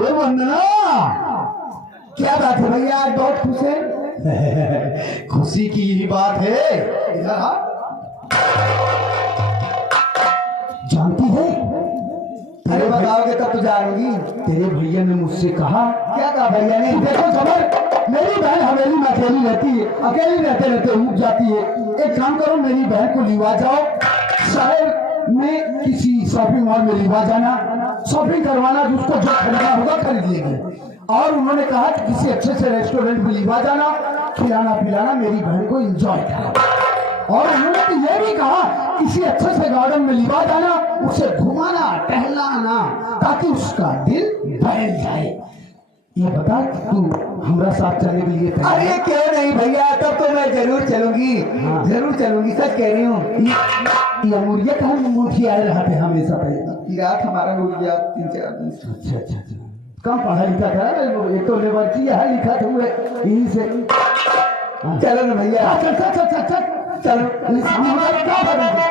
अरे वंदना, क्या बात है भैया, आज बहुत खुश है। खुशी की ही बात है। जानती है, अरे बताओगे तब तो जानूंगी। तेरे भैया ने मुझसे कहा। क्या कहा भैया ने? देखो जबर, मेरी बहन हवेली में अकेली रहती है, अकेली रहते रहते उब जाती है। एक काम करो, मेरी बहन को लिवा जाओ, शहर में किसी शॉपिंग मॉल में लिवा जाना, शॉपिंग करवाना, उसको जो खरीदना होगा खरीद लेगी। और उन्होंने कहा कि किसी अच्छे से रेस्टोरेंट में लिवा जाना, खिलाना पिलाना, मेरी बहन को एंजॉय करना। और उन्होंने तो ये भी कहा किसी अच्छे से गार्डन में लिवा जाना, उसे घुमाना टहलाना, ताकि उसका दिल बहल जाए। ये बता कि तू हमारा साथ चलने के लिए तैयार है? अरे क्यों नहीं भैया, तब तो मैं जरूर चलूंगी। हाँ। जरूर चलूंगी, सच कह रही हूँ। ये मुर्गिया का मुर्गी आए रहते हैं हमेशा पे। रात हमारा हो गया 3-4 दिन। अच्छा अच्छा अच्छा, कम पढ़ा लिखा था, एक तो लेबरची है लिखा था हुए यही से। चलो ना भैया, चल चल चल चल चल चलो, इस हमारा क्या करेंगे?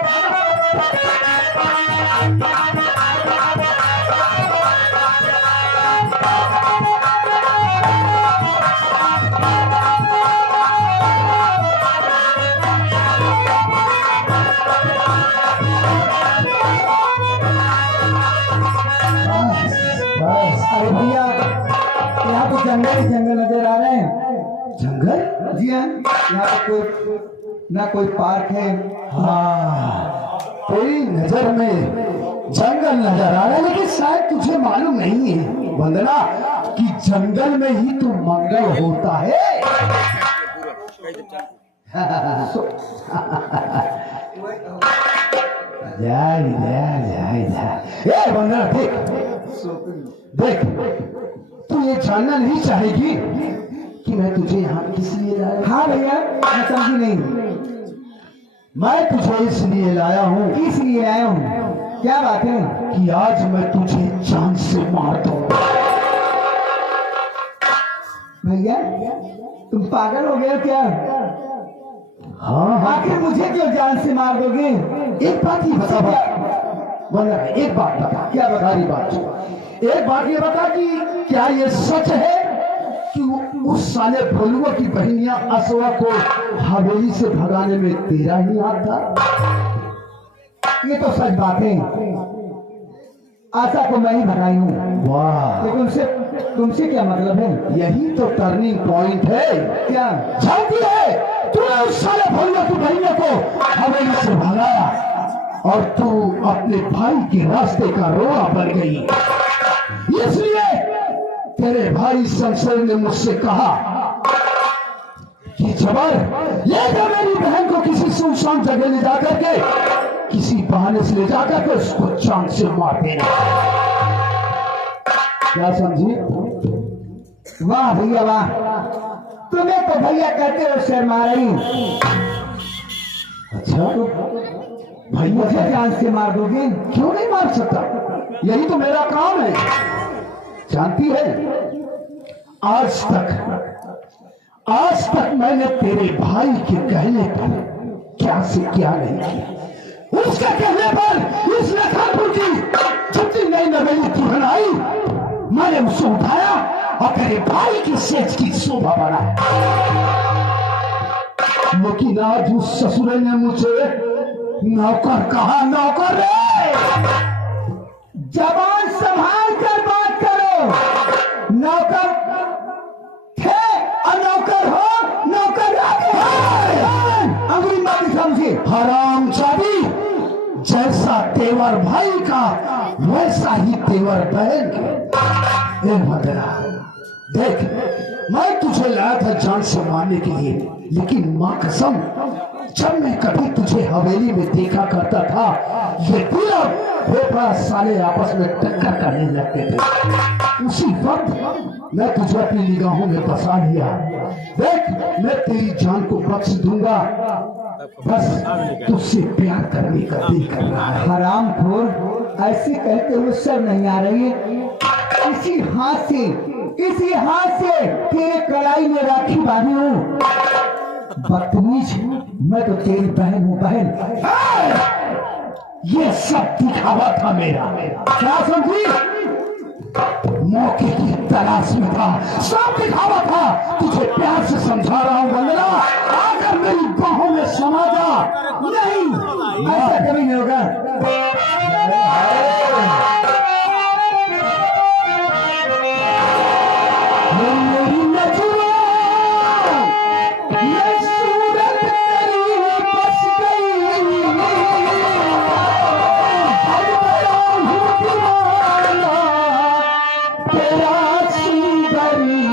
अरे भैया, यहाँ तो जंगल ही जंगल नजर आ रहे हैं। जंगल? जी हाँ, यहाँ पे कोई ना कोई पार्क है। हाँ, तेरी नजर में जंगल नजर आ रहा है, लेकिन शायद तुझे मालूम नहीं है वंदना कि जंगल में ही तो मंगल होता है। ए वंदना, देख तू ये जानना नहीं चाहेगी कि मैं तुझे यहाँ किस लिए लाया? हाँ भैया, मैं समझी नहीं। मैं तुझे इसलिए लाया हूँ किस लिए आया हूँ? क्या बात है? कि आज मैं तुझे जान से मार दूंगा। भैया तुम पागल हो गए क्या? हाँ हाँ, आखिर मुझे क्यों जान से मार दोगे? एक बात ही बता वंदना, एक बात बता। क्या बता? सारी बात, एक बात ये बता कि क्या ये सच है कि उस साले भोलुआ की बहनिया असवा को हवेली से भगाने में तेरा ही हाथ था? ये तो सच बात है। आशा को मैं ही भगाई हूँ। वाह, लेकिन उनसे तुमसे क्या मतलब है? यही तो टर्निंग पॉइंट है। क्या जानती है, तूने उस साले भोलुआ की बहनिया को हवेली से भगाया और तू अपने भाई के रास्ते का रोड़ा बन गई। इसलिए तेरे भाई शमशेर ने मुझसे कहा कि जबर, ले जा मेरी बहन को किसी सुनसान जगह ले जाकर के, किसी बहाने से ले जाकर के उसको जान से मार देना। क्या समझी? वाह भैया वाह, तुम्हें तो भैया कहते हो शर्मा रही। अच्छा, भाई मुझे जान से मार दोगे? क्यों नहीं मार सकता? यही तो मेरा काम है। जानती है, आज तक मैंने तेरे भाई के कहने पर क्या से क्या नहीं किया। उसके कहने पर इस खानपुर की जितनी नई नवेली दुल्हन आई, मैंने उसे उठाया और तेरे भाई की सेज की शोभा बढ़ाया। लेकिन आज उस ससुर ने मुझे नौकर कहा। नौकर रे, जबान संभाल कर बात करो। नौकर थे और नौकर हो, नौकर अंग्रेजी बात समझे। हराम जादी, जैसा तेवर भाई का वैसा ही तेवर बहन का। ए वंदना, देख, मैं तुझे लाया था जान से मारने के लिए, लेकिन मां कसम, जब मैं कभी तुझे हवेली में देखा करता था, ये दिल और फेफड़ा साले आपस में टक्कर करने लगते थे। उसी वक्त मैं तुझे अपनी निगाहों में बसा लिया। देख, मैं तेरी जान को बख्श दूंगा, बस तुझसे प्यार करने का दिल कर रहा है। हराम खोर, ऐसे कहते हुए शर्म नहीं आ रही है? इसी हाथ से तेरे कलाई में राखी बांधी हूँ। बदतमीज, मैं तो तेरी बहन हूँ। बहन, ये सब दिखावा था मेरा, क्या समझी? मौके की तलाश में था, सब दिखावा था। तुझे प्यार से समझा रहा हूँ वंदना, आकर मेरी बाहों में समा जा। नहीं, ऐसा कभी नहीं होगा। मेरी नजरों में सूरत तेरी बस गई, अब गया हूँ दीवाना तेरा सुंदरी।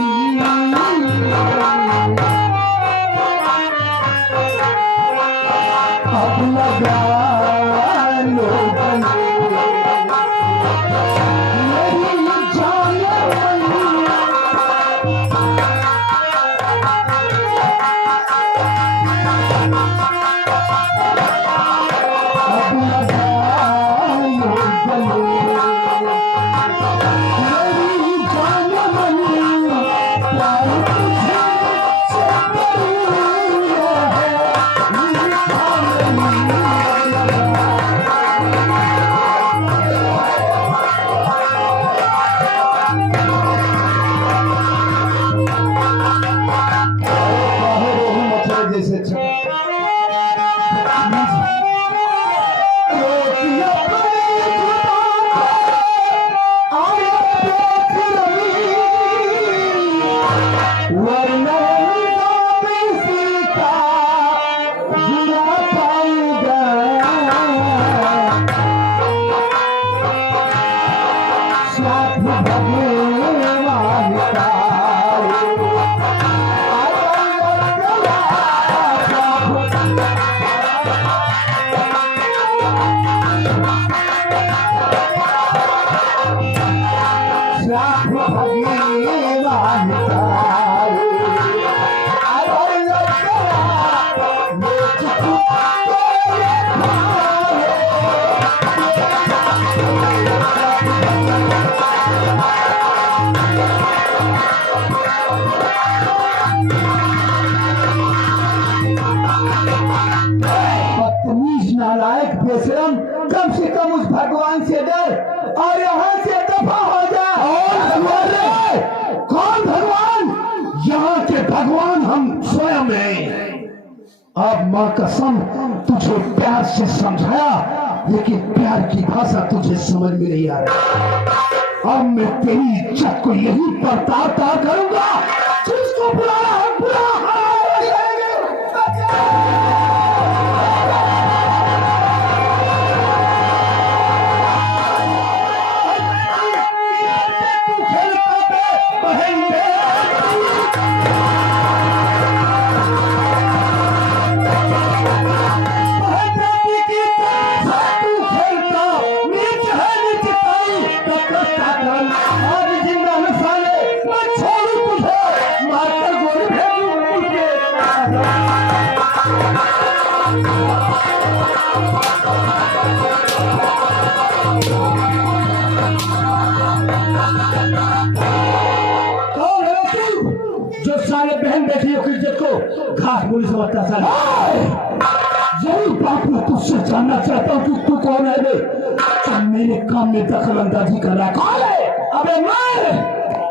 अब लगा लो गले मेरी जान बनी। अब लगा लो गले मेरी जान बनी। प्यार तुझे से करूँ है, मीठा नहीं लगा। जैसे बदतमीज, नालायक, बेशरम, कम से कम उस भगवान से डर और यहाँ से दफा हो जा। और भगवान रे, कौन भगवान? यहाँ के भगवान हम स्वयं हैं। अब माँ कसम तुझे प्यार से समझाया, लेकिन प्यार की भाषा तुझे समझ में नहीं आ रही। अब मैं तेरी इज्जत को यही पर तार करूंगा। जिसको बुलाना है बुला। जो साले बहन बेटियों की इज्जत को घास बोली समझता साले। यही बात मैं तुझसे जानना चाहता हूँ कि तू कौन है बे? तो मेरे काम में दखल अंदाजी कर रहा है। कौन है? अबे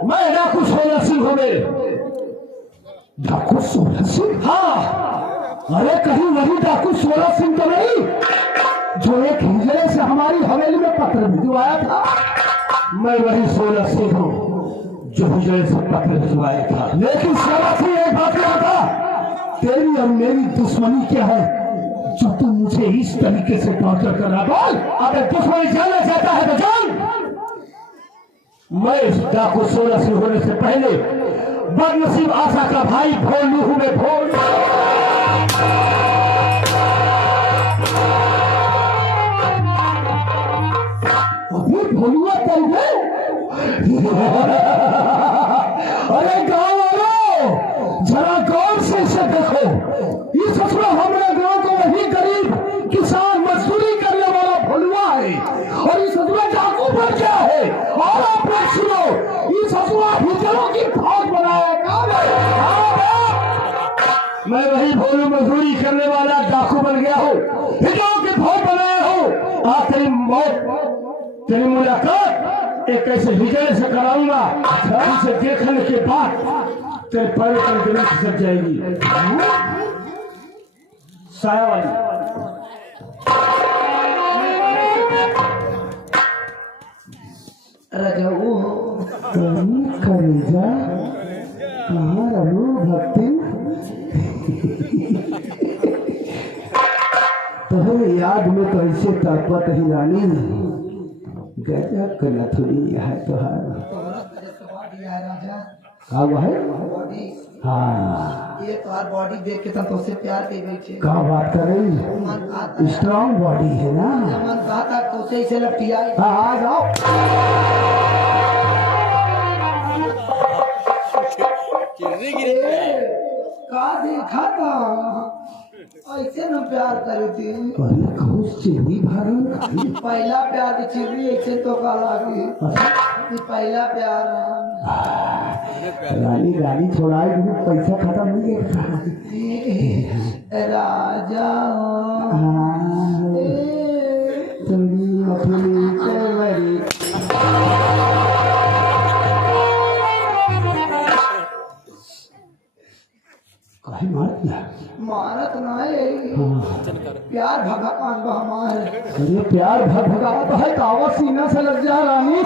मैं डाकू सोलह सिंह हो बे। डाकू सोलह सिंह? हाँ। अरे कहीं वही डाकू सोलह सिंह तो नहीं जो एक हिजड़े से हमारी हवेली में पत्र भिजवाया था? मैं वही सोलह सिंह हूँ जो हिजड़े से पत्र भिजवाया था। लेकिन सोलह सिंह एक बात बता, तेरी और मेरी दुश्मनी क्या है जो तू मुझे इस तरीके से टॉर्चर कर रहा? बोल। अबे दुश्मनी जानना चाहता है तो जान। मैं इस डाकू सोलह सिंह होने से पहले बदनसीब आशा का भाई भोलू हूं मैं। भोल अभी भोलुआ चल गए। अरे गाँव वालों, जरा गौर से इसे देखो। ये ससुरा हमारे गांव को वही गरीब किसान मजदूरी करने वाला भोलुआ है और ये ससुरा डाकू बन गया है। और आप लोग सुनो, ये ससुरा हिजड़ों की फौज बनाया। मैं वही भोलू मजदूरी करने वाला डाकू बन गया हूँ, हिजड़ों की फौज बनाया हूँ। आखिरी मौत तेरी मुलाकात एक ऐसे हिजड़े से कराऊंगा जिसे देखने के बाद तेरे पैरों पर जमीन खिसक जाएगी। साया वाली रजाऊ करेजा कहाँ रहू भक्ति तुम्हें याद में तो ऐसे तड़पत ही रानी गजब का नथुनी है तुहार का वो है हाँ ये तो हर बॉडी देख के तो उससे प्यार के गई थी। क्या बात कर रही मन आता स्ट्रॉन्ग बॉडी है ना मन आता तो उसे इसे लपटिया हाँ आ जाओ का देखा था ऐसे न प्यार करी थी। अरे खुश चिड़ी भरन पहला प्यार चिड़ी ऐसे तो का लागी ये पहला प्यार रानी गाड़ी छोड़ाई पैसा खत्म हो गया राजा हाँ तुमनी अपनी कमरी काहे मारत ना मारत नाए प्यार भगवान हमारे अरे प्यार भगावत है कावा सीना से लग जा रानी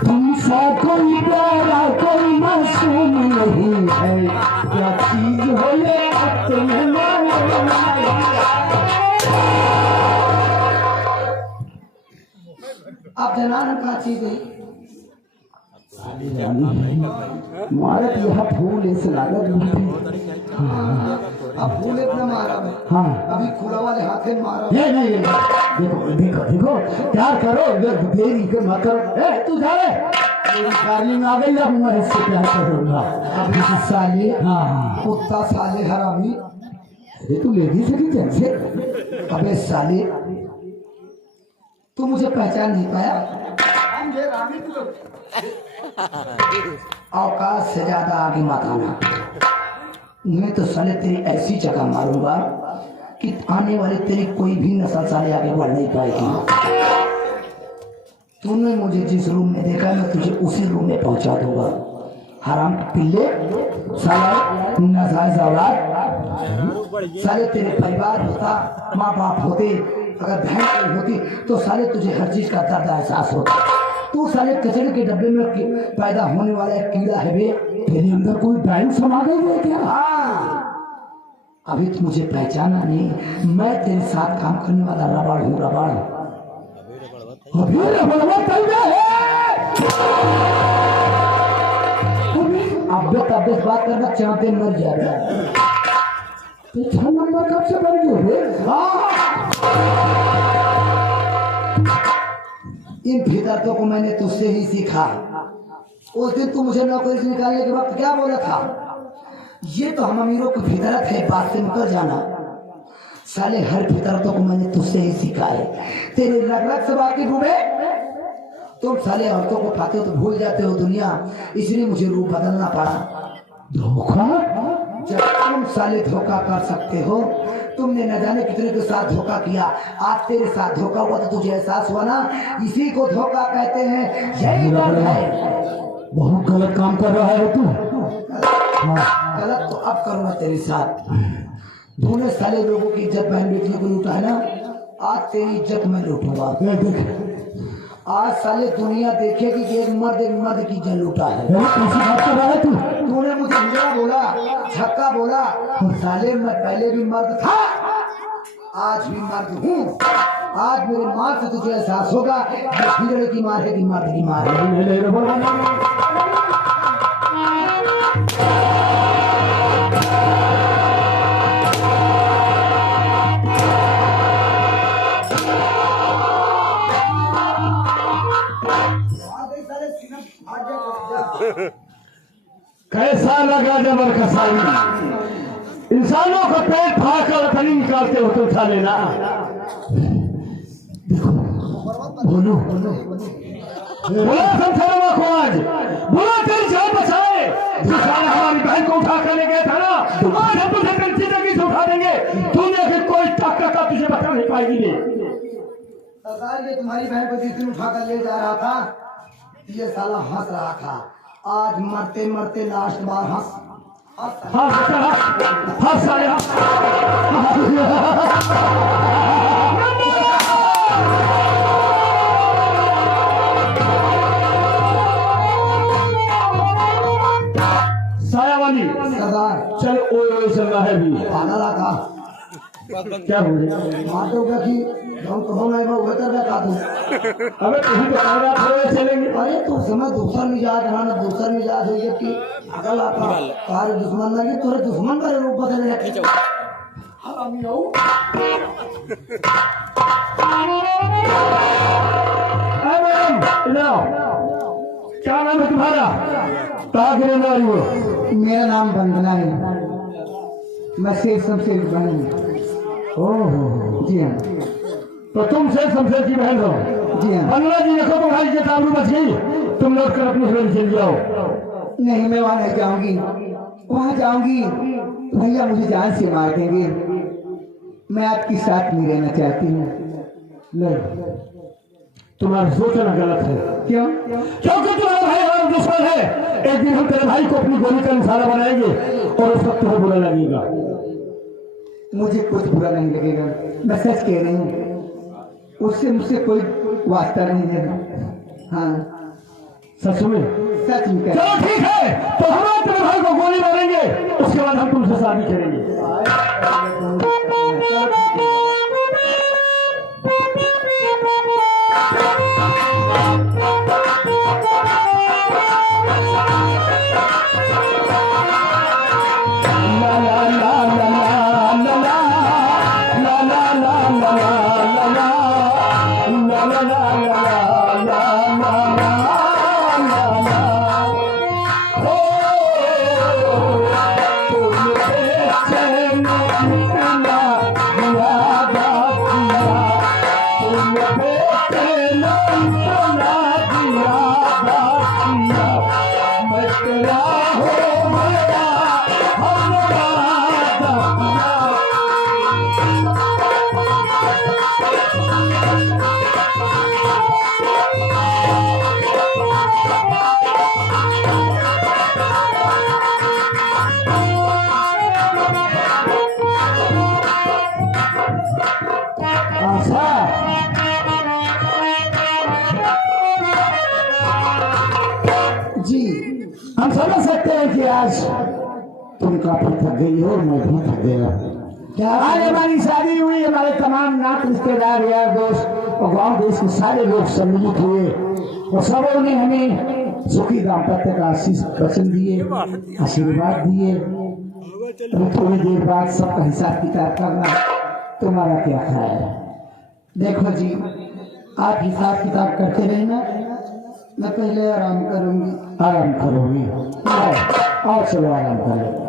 तुमसा कोई प्यारा कोई मासूम नहीं है क्या चीज हो ये तुम्हें आप जनान का चीज है मारत यह फूल इस लागत अब फूल इतना मारा है हाँ अभी खुला वाले हाथ में मारा नहीं नहीं देखो देखो देखो प्यार करो देरी के मत करो ए तू जा रे डार्लिंग आ गई अब मैं इससे प्यार करूंगा अभी साले हाँ कुत्ता साले हरामी अरे तू लेडी से भी कैसे अबे साले तू मुझे पहचान नहीं पाया औकात से ज्यादा आगे मत आना मैं तो साले तेरी ऐसी जगह मारूंगा कि आने वाली तेरी कोई भी नस्ल साले आगे बढ़ नहीं पाएगी। तूने मुझे जिस रूम में देखा मैं तुझे उसी रूम में पहुंचा दूंगा। हराम पिल्ले साला नाजायज औलाद साले तेरे परिवार होता माँ बाप होते अगर बहन होती तो साले तुझे हर चीज का दर्द एहसास होता। तू साले कचरे के डब्बे में पैदा होने वाला एक कीड़ा है बे। तेरे अंदर कोई डाइन समा गई है क्या हाँ अभी तो मुझे पहचाना नहीं। मैं तेरे साथ काम करने वाला रबड़ हूँ रबड़। अभी रबड़वा तैयार है अब बात करना चाहते मर जा रहा है। तो 6 नंबर कब से बन गए इन फितरतों को मैंने तुझसे ही सीखा। उस दिन तू मुझे नौकरी से निकालने के वक्त क्या बोला था? ये तो हम अमीरों की फितरत है, बात से मुकर जाना। साले हर फितरतों को मैंने तुझसे ही सीखा है। तेरे रग रग से वाकिफ हूँ मैं। तुम साले औरतों को पाते हो तो भूल जाते हो दुनिया, इसलिए मुझे रूप बदलना पड़ा। धोखा जब तुम साले धोखा कर सकते हो, तुमने न जाने कितने के साथ धोखा किया। आज तेरे साथ धोखा हुआ तो तुझे एहसास हुआ ना, इसी को धोखा कहते हैं। यही बात है। बहुत गलत काम कर रहा है तू। गलत तो अब करूंगा तेरे साथ। तूने साले लोगों की इज्जत बहन बेटियों को लूटा है ना, आज तेरी इज्जत मैं लूटूंगा। आज साले दुनिया देखेगी कि एक मर्द की इज्जत लूटा है। कैसी बात कर रहा है तू? तूने मुझे हिजड़ा बोला, छक्का बोला, साले मैं पहले भी मर्द था, आज भी मर्द हूँ। आज मेरे माँ से तुझे एहसास होगा हिजड़े की मार है कि मर्द की मार है। कैसा लगा जबर कसाई? इंसानों का पेट फाड़ कर लकड़ी निकालते हो तो उठा लेना। देखो बोलो बोलो संसार में कौन आज बुरा तेरी जान बचाए। जिस साल हमारी बहन को उठा कर ले गया था ना, आज हम तुझे तेरी जिंदगी से उठा देंगे। दुनिया की कोई ताकत का तुझे बचा नहीं पाएगी। सरकार ये तुम्हारी बहन को जिस दिन उठा कर ले जा रहा था, ये साला हंस रहा था। आज मरते मरते लास्ट बार हंस हाँ हाँ सारे सायावाली सरदार चल ओए चल रहा है भी पागल आका क्या हो गया? मातो का कि हम कहो नहीं वो कर रहा था तू। अबे तुम तो कह रहा था चलेंगे। अरे तू समय दूसरा मिजाज रहना, दूसरा मिजाज हो ये कि अकल आका तारे दुश्मन लगे, तोरे दुश्मन का रूप बदल रहे। हम आओ क्या नाम है तुम्हारा? ताकि वो मेरा नाम वंदना है, मैं शेर शमशेर की बहन हूँ। ओह जी हाँ तो तुम से शमशेर की बहन हो? जी हाँ। बंगला जी देखो तुम्हारी इज्जत आबरू बच गई। तुम लौट कर अपने घर चल जाओ। नहीं मैं वहाँ नहीं जाऊंगी, वहाँ जाऊंगी भैया मुझे जान से मार देंगे। मैं आपके साथ नहीं रहना चाहती हूँ। नहीं तुम्हारा सोचना गलत है। क्यों? क्योंकि तुम्हारा भाई हमारा दुश्मन है। एक दिन हम तेरे भाई को अपनी गोली का निशाना बनाएंगे और उस वक्त तुम्हें बुरा लगेगा। मुझे कुछ बुरा नहीं लगेगा, मैं सच कह रही हूँ। उससे मुझसे कोई वास्ता नहीं है। हाँ सच में? सच में कह रही चलो ठीक है, तो हम तेरे भाई को गोली मारेंगे, उसके बाद हम तुमसे शादी करेंगे। जी हम समझ सकते हैं कि आज तुम काफी थक गई हो, मैं भी थक गया। क्या आज हमारी शादी हुई, हमारे तमाम नात रिश्तेदार यार दोस्त और गांव देश के सारे लोग सम्मिलित हुए और सबों ने हमें सुखी दाम्पत्य का आशीष वचन दिए, आशीर्वाद दिए। अभी थोड़ी देर बाद सबका हिसाब किताब करना, तुम्हारा क्या ख्याल है? देखो जी, आप हिसाब किताब करते रहना, मैं पहले आराम करूंगी। आराम करोगी? आओ चलो आराम कर लो।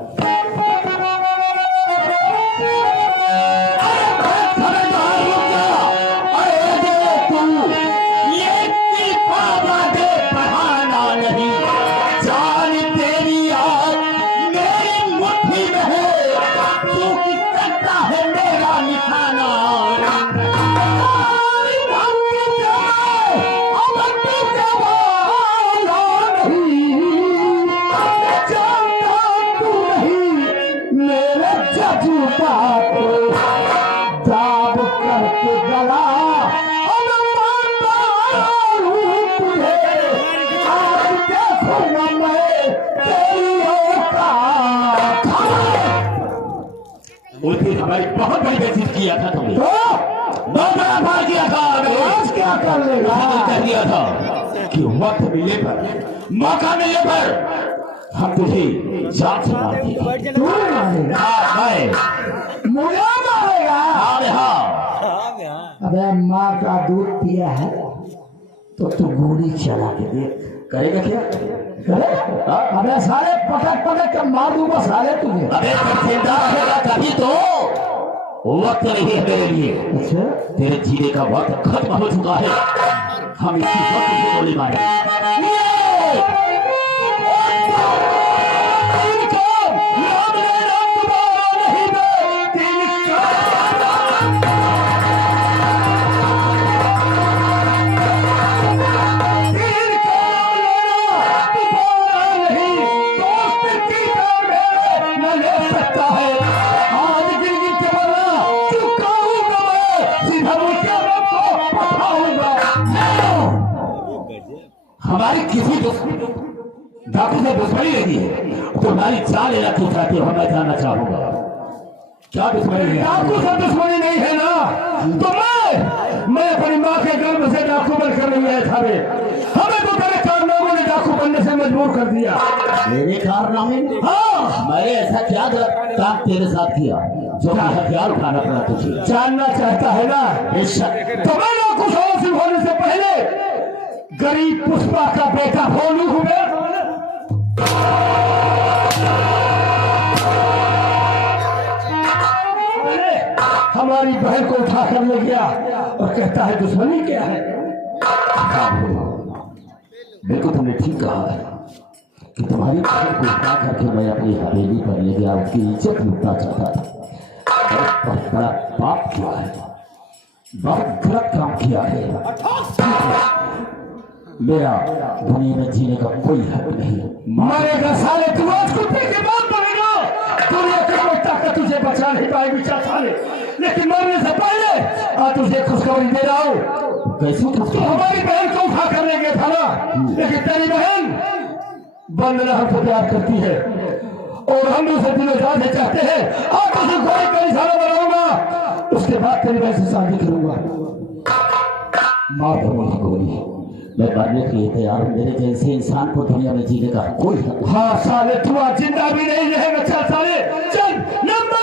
हमारी बहुत बड़ी बेइज्जती किया था तुमने, बहुत बड़ा मार किया था। आज क्या कर लेगा? कर दिया था कि वक्त मिलने पर, मौका मिलने पर हम तुझे जान से मार देंगे। तू मारेगा? मुझे मारेगा? अरे हाँ, अबे माँ का दूध पिया है तो तू गोली चला के देख। करेगा क्या? अबे सारे पटक पटक के मार दूंगा साले तुझे। अबे जिंदा रहेगा तभी तो। वक्त नहीं है मेरे लिए। अच्छा, तेरे जीने का वक्त खत्म हो चुका है। हम इसी वक्त गोली मारेंगे। तुम्हारी किसी डाकू से दुश्मनी नहीं है, तुम्हारी चाल लेना क्यों चाहती हो मैं जानना चाहूंगा। क्या दुश्मनी है? डाकू से दुश्मनी नहीं है ना, तो मैं अपनी माँ के गर्भ से डाकू बनकर नहीं आया था। हमें तो तेरे कारनामों ने डाकू बनने से मजबूर कर दिया। मेरे कारनामे? हाँ, मैंने ऐसा क्या गलत काम तेरे साथ किया जो हथियार उठाना पड़ा तुझे? जानना चाहता है ना? तो मैं डाकू से होने से पहले गरीब पुष्पा का बेटा भोलू हूँ मैं। हमारी बहन को उठा कर ले गया और कहता है दुश्मनी क्या है। बिल्कुल तुमने ठीक कहा है कि तुम्हारी बहन को उठा करके मैं अपनी हवेली पर ले गया, उसकी इज्जत लूटना चाहता था। बहुत बड़ा पाप किया है, बहुत गलत काम किया है। मेरा दुनिया में जीने का कोई हक नहीं। मरेगा साले तू, आज कुत्ते के बाद मरेगा। दुनिया की कोई ताकत तुझे बचा नहीं पाएगी साले, लेकिन मरने से पहले आज तुझे खुशखबरी दे रहा हूँ। कैसे तो हमारी बहन को उठा कर ले गया था ना, लेकिन तेरी बहन बंदना हमको प्यार करती है और हम उसे दिलों जान से चाहते हैं। आज तुझे गोली का निशाना बनाऊंगा, उसके बाद तेरी बहन से शादी करूंगा। मार दो मुझे गोली, मैं मरने के लिए तैयार हूँ। मेरे जैसे इंसान को दुनिया में जीने का कोई हक नहीं। हाँ साले तू आज जिंदा भी नहीं रहेगा। चल साले चल, नंबर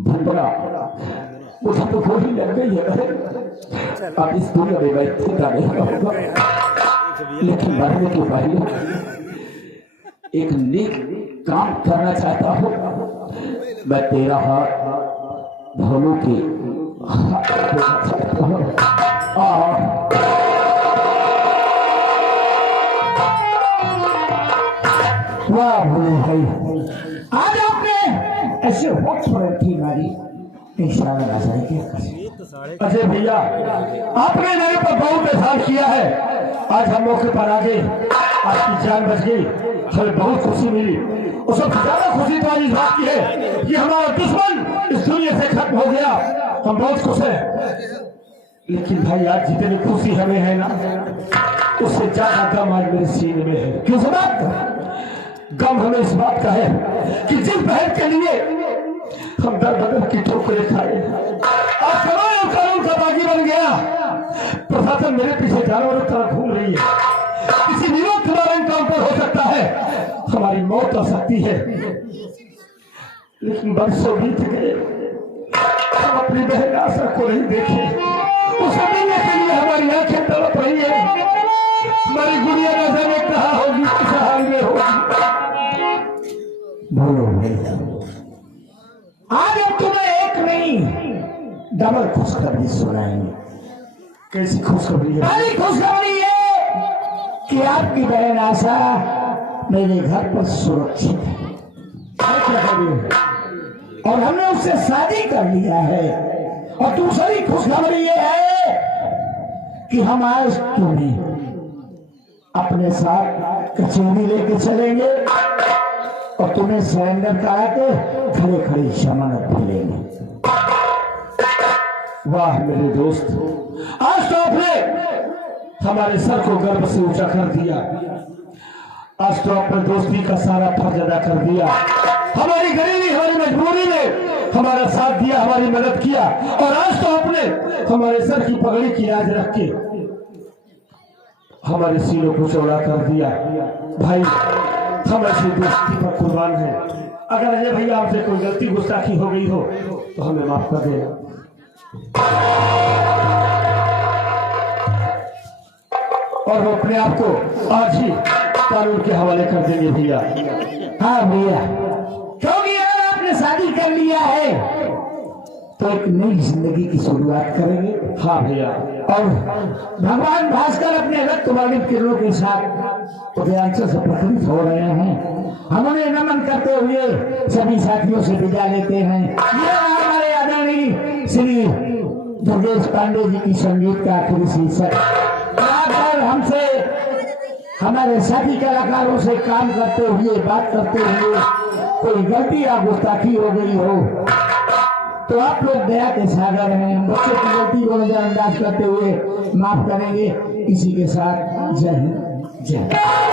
भंडरा मुझे तो गोली लग गई है। अब इस दुनिया में मैं जिंदा नहीं रहूंगा, लेकिन मरने के पहले एक नेक काम करना चाहता हूँ। मैं तेरा हाथ भोलू के हाथ देना चाहता हूँ। वाह भोलू भाई, आज आपने ऐसे होठ पर थी मारी, इंशाल्लाह राजा है क्या? अजय भैया आपने मेरे पर बहुत एहसान किया है। आज हम मौके पर आ गए, आपकी जान बच गई, हमें बहुत खुशी मिली। और सबसे ज्यादा खुशी तो आज इस बात की है कि हमारा दुश्मन इस दुनिया से खत्म हो गया। हम बहुत खुश हैं, लेकिन भाई आज जितनी खुशी हमें है ना, उससे ज्यादा गम आज मेरे सीने में है। किस बात का गम? हमें इस बात का है कि जिस बहन के लिए हम दर बदर की ठोकरें खाए, आज कानून कानून का बागी बन गया। प्रशासन मेरे पीछे जानवरों तरह घूम रही है। किसी निरोध हमारा एनकाउंटर हो सकता है, हमारी मौत आ सकती है, लेकिन बरसों बीत गए, हम अपनी बहन आशा को नहीं देखे। उसे मिलने के लिए हमारी आंखें तड़प रही है। हमारी गुड़िया न जाने कहाँ होगी, किस हाल में होगी। बोलो भैया, आज हम तुम्हें एक नहीं डबल खुशखबरी सुनाएंगे। कैसी खुशखबरी है? पहली खुशखबरी है कि आपकी बहन आशा मेरे घर पर सुरक्षित है और हमने उससे शादी कर लिया है। और दूसरी खुशखबरी ये है कि हम आज तुम्हें अपने साथ कचहरी लेके चलेंगे और तुम्हें सरेंडर करा के खड़े खड़े जमानत भी लेंगे। वाह मेरे दोस्त, आज तो आपने हमारे सर को गर्व से ऊंचा कर दिया। आज तो आपने दोस्ती का सारा फर्ज अदा कर दिया। हमारी गरीबी, हमारी मजबूरी में हमारा साथ दिया, हमारी मदद किया। और आज तो आपने हमारे सर की पगड़ी की लाज रख के हमारे सीनों को चौड़ा कर दिया। भाई हम ऐसी दोस्ती पर कुर्बान हैं। अगर अजय भैया आपसे कोई गलती गुस्ताखी हो गई हो तो हमें माफ कर देना। और वो अपने आप को आज ही कानून के हवाले कर देंगे भैया। हाँ भैया, क्योंकि अगर आपने शादी कर लिया है तो एक नई जिंदगी की शुरुआत करेंगे। हाँ भैया, और भगवान भास्कर अपने रक्त वालिद किरणों के साथ उदयांचल से प्रफुल्लित हो रहे हैं। हम उन्हें नमन करते हुए सभी साथियों से विदा लेते हैं। ये हमारे आदरणीय श्री दुर्गेश पांडे जी की संगीत का आखिरी शीर्षक। पर हमसे, हमारे साथी कलाकारों से काम करते हुए, बात करते हुए कोई गलती या गुस्ताखी हो गई हो तो आप लोग दया के सागर हैं, हम बच्चों की गलती को नजरअंदाज करते हुए माफ करेंगे। इसी के साथ जय हिंद, जय